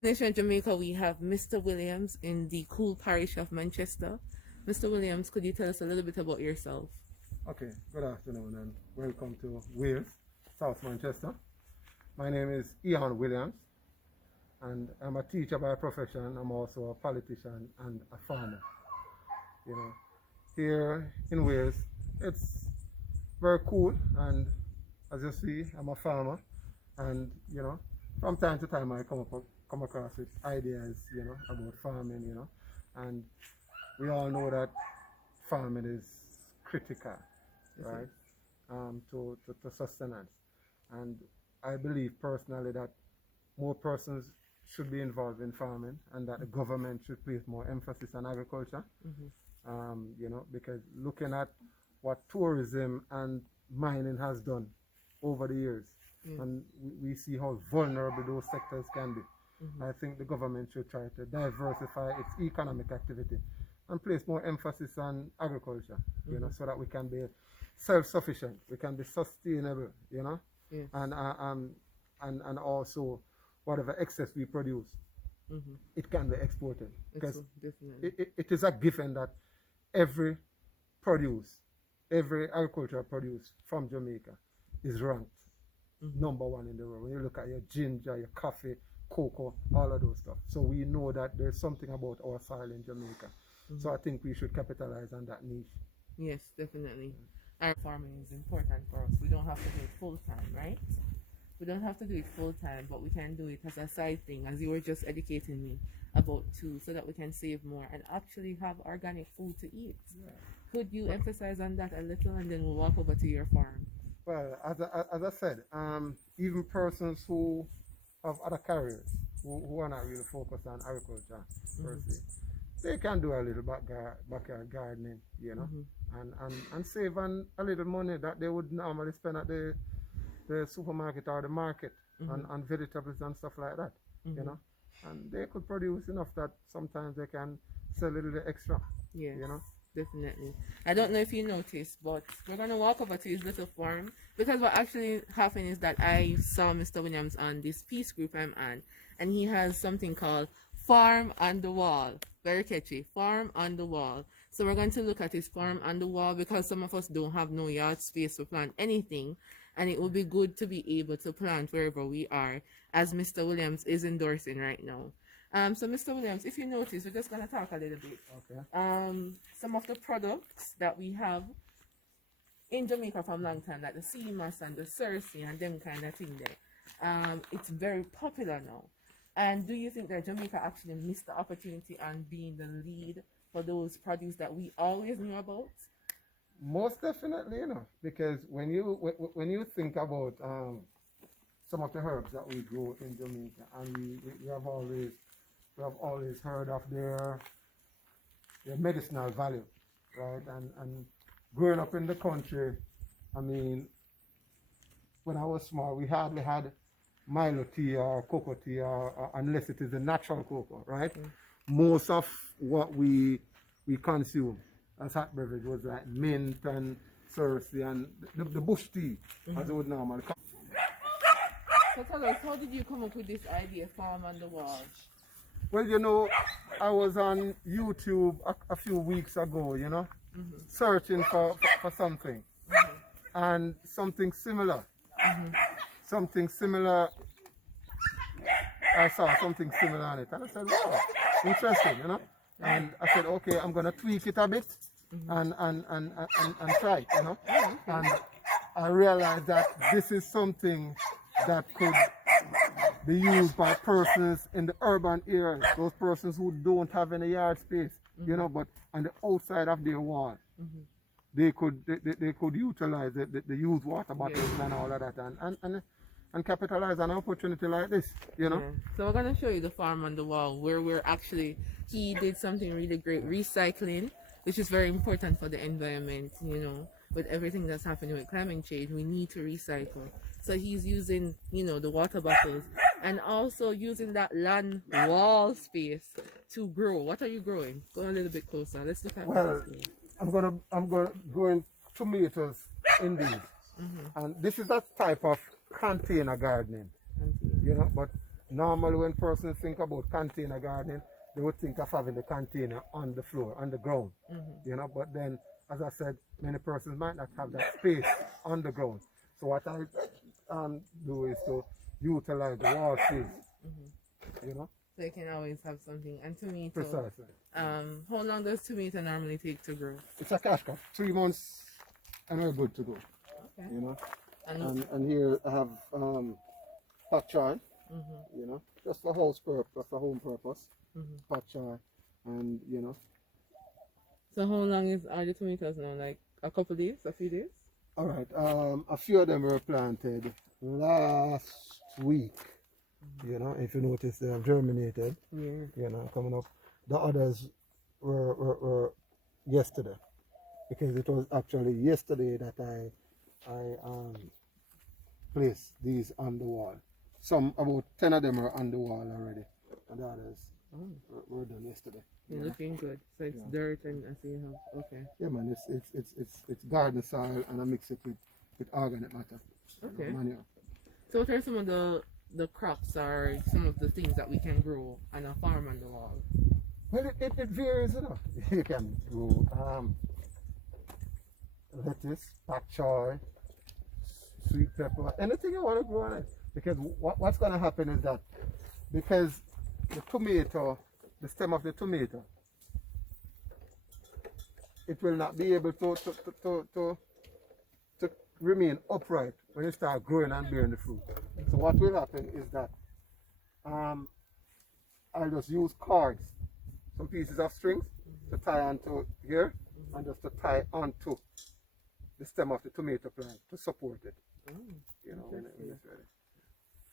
Nation Jamaica, we have Mr. Williams in the cool parish of Manchester. Mr. Williams, could you tell us a little bit about yourself? Okay, good afternoon and welcome to Wales, South Manchester. My name is Eyon Williams and I'm a teacher by profession. I'm also a politician and a farmer. You know, here in Wales, it's very cool, and as you see, I'm a farmer, and from time to time I come across with ideas, about farming, and we all know that farming is critical, right, to sustenance. And I believe personally that more persons should be involved in farming and that the government should place more emphasis on agriculture, because looking at what tourism and mining has done over the years, and we see how vulnerable those sectors can be. I think the government should try to diversify its economic activity and place more emphasis on agriculture, so that we can be self-sufficient, we can be sustainable, and also whatever excess we produce, it can be exported. Because it is a given that every agricultural produce from Jamaica is ranked #1 in the world. When you look at your ginger, your coffee, cocoa, all of those stuff. So we know that there's something about our soil in Jamaica. So I think we should capitalize on that niche. Yes, definitely. Our farming is important for us. We don't have to do it full time, right? We don't have to do it full time, but we can do it as a side thing, as you were just educating me about too, so that we can save more and actually have organic food to eat. Yeah. Could you emphasize on that a little, and then we'll walk over to your farm? Well, as I said, even persons who have other careers, who are not really focused on agriculture per se, they can do a little backyard gardening, and save a little money that they would normally spend at the supermarket or the market on vegetables and stuff like that, and they could produce enough that sometimes they can sell a little extra. Yes, definitely. I don't know if you noticed, but we're going to walk over to his little farm, because what actually happened is that I saw Mr. Williams on this peace group I'm on, and he has something called Farm on the Wall. Very catchy. Farm on the Wall. So we're going to look at his farm on the wall, because some of us don't have no yard space to plant anything, and it would be good to be able to plant wherever we are, as Mr. Williams is endorsing right now. So Mr. Williams, if you notice, we're just going to talk a little bit. Okay. Some of the products that we have in Jamaica from long time, like the sea moss and the Cersei and them kind of thing there. It's very popular now. And do you think that Jamaica actually missed the opportunity on being the lead for those produce that we always knew about? Most definitely, because when you think about some of the herbs that we grow in Jamaica, and we have always heard of their medicinal value, right? And growing up in the country, I mean, when I was small, we hardly had Milo tea or cocoa tea, or unless it is a natural cocoa, right? Most of what we consume as hot beverage was like mint and Cersei and the bush tea, as it would normally come. So tell us, how did you come up with this idea, Farm on the Wall? Well, I was on YouTube a few weeks ago, searching for something, and something similar. I saw something similar on it, and I said, wow, interesting, And I said, okay, I'm gonna tweak it a bit and try it, And I realized that this is something that could be used by persons in the urban areas, those persons who don't have any yard space, but on the outside of their wall. They could utilize the used water bottles and all of that, and capitalize on an opportunity like this, Yeah. So we're going to show you the Farm on the Wall, where he did something really great, recycling, which is very important for the environment, with everything that's happening with climate change. We need to recycle. So he's using, the water bottles, and also using that land wall space to grow. What are you growing? Go a little bit closer. Let's look at this. I'm gonna growing tomatoes in these, and this is a type of container gardening, but Normally when persons think about container gardening, they would think of having the container on the floor, on the ground. You know, but then, as I said, many persons might not have that space on the ground. So what I do is to utilize the wall space. You know, So you can always have something. And tomato, precisely. how long does tomato normally take to grow? It's a cash crop. 3 months and we're good to go. Okay. You know, And and here I have pak choi. You know, just for house purpose, for home purpose. Pak choi, and you know. so how long are the tomatoes now? Like a couple days, a few days? All right. A few of them were planted last week. You know, if you notice, they have germinated. Yeah. You know, coming up. The others were yesterday, because it was actually yesterday that I placed these on the wall. Some about 10 of them are on the wall already, and the others were done yesterday. They're looking good. So it's dirt and I see you have Yeah, man, it's garden soil, and I mix it with organic matter. Okay. Manure. So what are some of the crops or some of the things that we can grow on a farm on the wall? Well, it varies, you know. You can grow lettuce, pak choi, sweet pepper, anything you want to grow on it. Because what's going to happen is that, because the tomato, the stem of the tomato, it will not be able to remain upright when it starts growing and bearing the fruit. So what will happen is that I'll just use cords, some pieces of strings to tie onto here, and just to tie onto the stem of the tomato plant to support it. You know, when it's ready.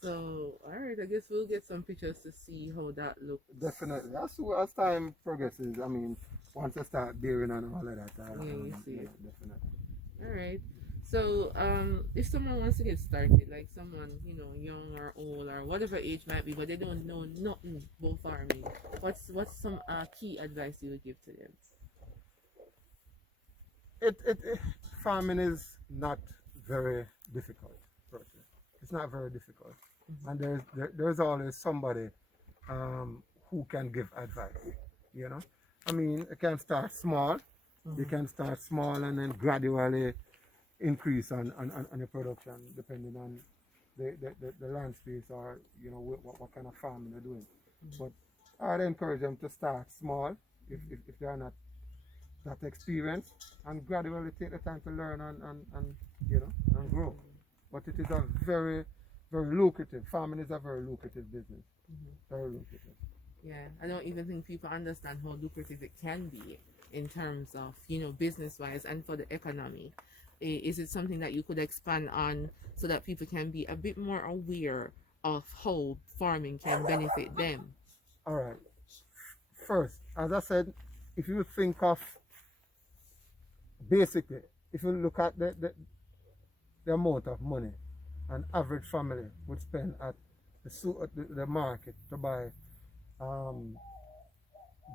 So, alright, I guess we'll get some pictures to see how that looks. Definitely. As time progresses, I mean, once I start bearing and all of that, you see it. definitely. Alright. So, if someone wants to get started, like someone, you know, young or old or whatever age might be, but they don't know nothing about farming, what's some key advice you would give to them? Farming is not very difficult, personally. It's not very difficult, and there's always somebody who can give advice. You know, I mean, you can start small. You can start small and then gradually increase on your production, depending on the land space, or you know what kind of farming they're doing. But I'd encourage them to start small if they are not that experienced, and gradually take the time to learn and you know, and grow. But it is a very, very lucrative, farming is a very lucrative business. Very lucrative. Yeah, I don't even think people understand how lucrative it can be in terms of, you know, business-wise and for the economy. Is it something that you could expand on so that people can be a bit more aware of how farming can benefit them? All right. First, as I said, if you think of, basically, if you look at the amount of money an average family would spend at the market to buy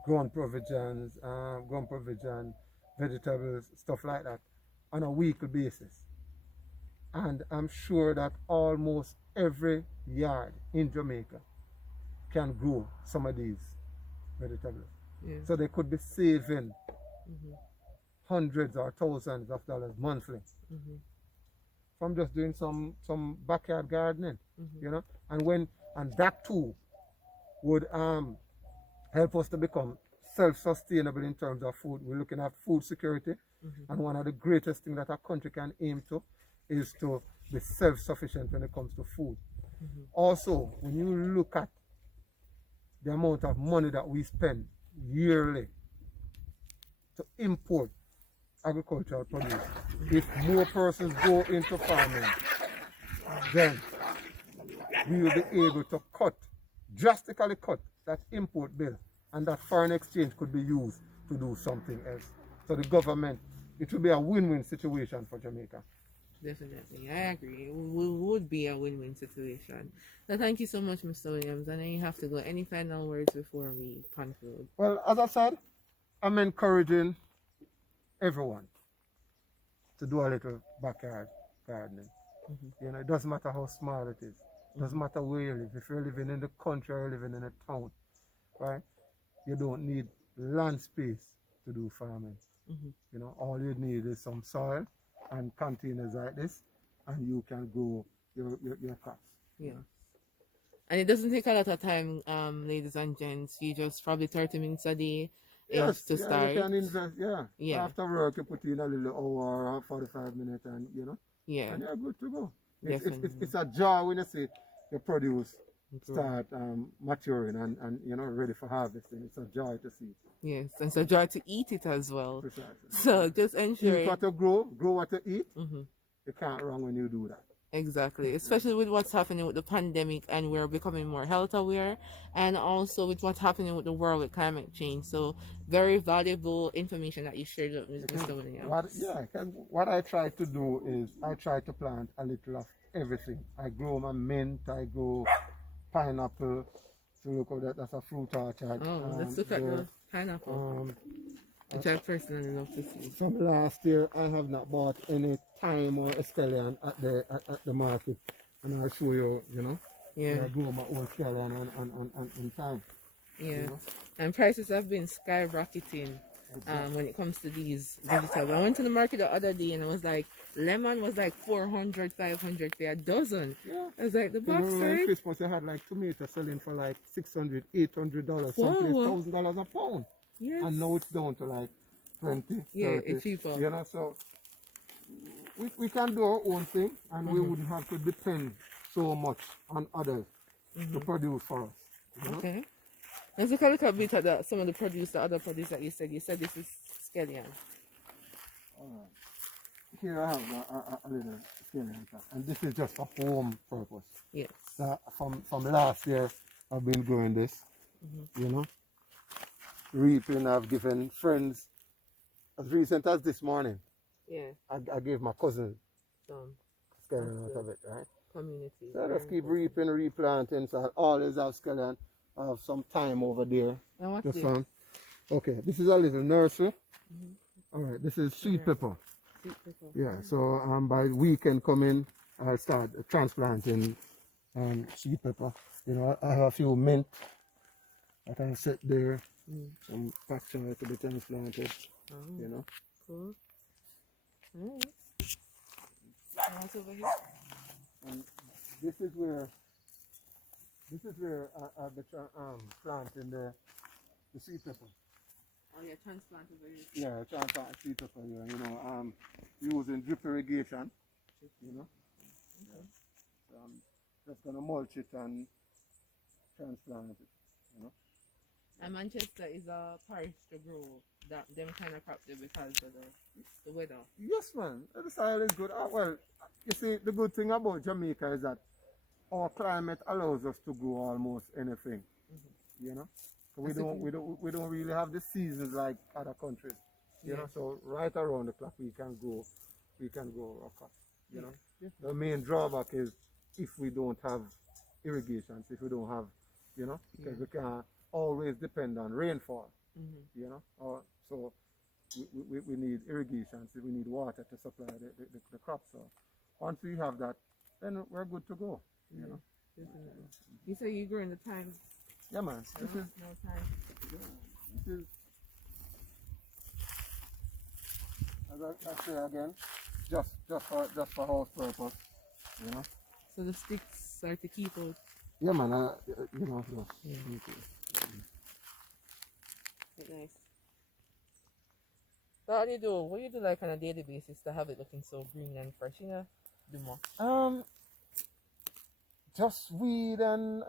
grown provision, vegetables, stuff like that, on a weekly basis. And I'm sure that almost every yard in Jamaica can grow some of these vegetables. Yeah. So they could be saving hundreds or thousands of dollars monthly from just doing some backyard gardening, you know, and that too would help us to become self-sustainable in terms of food. We're looking at food security, and one of the greatest things that a country can aim to is to be self-sufficient when it comes to food. Also, when you look at the amount of money that we spend yearly to import agricultural produce, if more persons go into farming, then we will be able to drastically cut that import bill, and that foreign exchange could be used to do something else. So the government, it will be a win-win situation for Jamaica. Definitely, I agree. It would be a win-win situation. So thank you so much, Mr. Williams. I know you have to go. Any final words before we conclude? Well, as I said, I'm encouraging everyone to do a little backyard gardening. You know, it doesn't matter how small it is. Doesn't matter where you live. If you're living in the country or you're living in a town, right? You don't need land space to do farming. You know, all you need is some soil and containers like this, and you can grow your crops. Yeah. And it doesn't take a lot of time, ladies and gents. You just probably 30 minutes a day Yes, to start. you can invest, Yeah. After work, you put in a little hour or 45 minutes, and you know, Yeah. and you're good to go. Definitely. It's a joy when you see your produce start maturing and you know, ready for harvesting. It's a joy to see. Yes, and it's a joy to eat it as well. Precisely. So just ensure. Eat what you grow what you eat. You can't wrong when you do that. Exactly, especially with what's happening with the pandemic, and we're becoming more health aware, and also with what's happening with the world with climate change. So very valuable information that you shared with Mr. Williams. What I try to do is I try to plant a little of everything. I grow my mint, I grow pineapple. So look at that, that's a fruit orchard. Oh, let's look at the pineapple. Which I personally love to see. From last year, I have not bought any thyme or scallion at the market, and I'll show you. You know, I grow my own scallion and thyme. Yeah, you know? And prices have been skyrocketing when it comes to these vegetables. I went to the market the other day and it was like lemon was like 400, 500 for a dozen. Yeah, I was like the box in Christmas I had like tomatoes selling for like $600, $800, someplace $1,000 a pound. Yes. And now it's down to like 20, yeah, 30, it's cheaper. You know, so we can do our own thing, and we wouldn't have to depend so much on others to produce for us. You know? Okay. Let's look a little bit at some of the other produce that you said. You said this is scallion. Here I have a little scallion, and this is just for home purpose. Yes. From last year, I've been growing this. You know, reaping. I've given friends as recent as this morning. Yeah. I gave my cousin some scallion out of it, right? Community. So I just keep reaping, replanting. So I always have scallion. I have some thyme over there. And what's Just this? Okay, this is a little nursery. All right, this is sweet pepper. Sweet pepper. Yeah, so by weekend coming, I'll start transplanting sweet pepper. You know, I have a few mint that I set there. Some patchouli to be transplanted. You know. Cool. Alright. What's over here? And this is where I'll be planting the sweet pepper. Oh yeah, transplant over here. Yeah, transplant sweet pepper here. You know, using drip irrigation. You know. Yeah. So I'm just gonna mulch it and transplant it. You know. And Manchester is a parish to grow them kind of crops there because of the weather. Yes, man. The soil is good. Well, you see, the good thing about Jamaica is that our climate allows us to grow almost anything. You know, so we don't really have the seasons like other countries. You know, so right around the clock we can grow our crops. You know, the main drawback is if we don't have irrigations, if we don't have, you know, because we can't always depend on rainfall. You know, so we need irrigations, we need water to supply the crops. So once we have that, then we're good to go. You know. You say you grew in the time. Yeah, man. This is no time. This is, as I say again, just for house purpose. You know. So the sticks are to keep out. Yeah, man. You know. Yeah. Nice. So what do you do like on a daily basis to have it looking so green and fresh, you know? Do more. Just weed and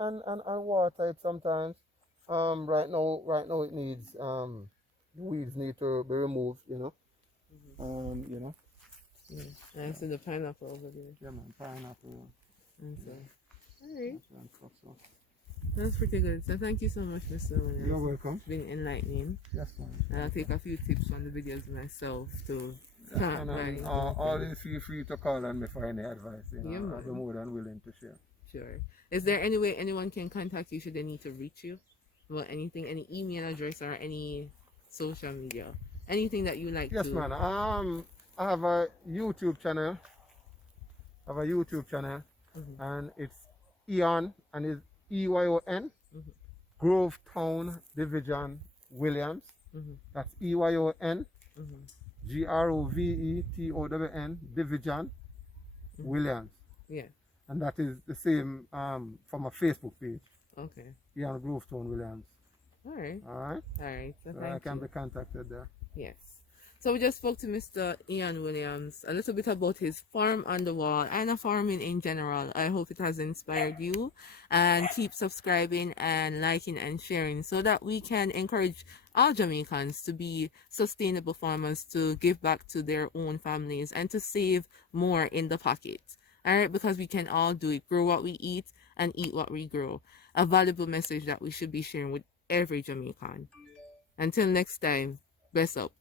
water it sometimes. Right now it needs the weeds need to be removed, you know. You know. Yeah. And so the pineapple over there. Yeah, man, pineapple. Alright. That's pretty good. So thank you so much, Mr. Williams. You're welcome. It's been enlightening. Yes, man. And I'll take a few tips from the videos myself to start and always feel free to call on me for any advice. You know, Yeah, I'll be more than willing to share. Sure. Is there any way anyone can contact you should they need to reach you? Well, anything, any email address or any social media? Anything that you like to... Yes, man. I have a YouTube channel. And it's Eyon, and is EYON, Mhm. Grove Town Division Williams. Mhm. That's EYON, Mhm. GROVETOWN Division Mhm. Williams. Yeah. And that is the same for my Facebook page, Okay. Eyon Grove Town Williams. All right. All right. All right. So So I thank can you. be contacted there. Yes. So we just spoke to Mr. Eyon Williams a little bit about his farm on the wall and farming in general. I hope it has inspired you, and keep subscribing and liking and sharing so that we can encourage all Jamaicans to be sustainable farmers, to give back to their own families and to save more in the pocket. All right, because we can all do it. Grow what we eat and eat what we grow. A valuable message that we should be sharing with every Jamaican. Until next time, bless up.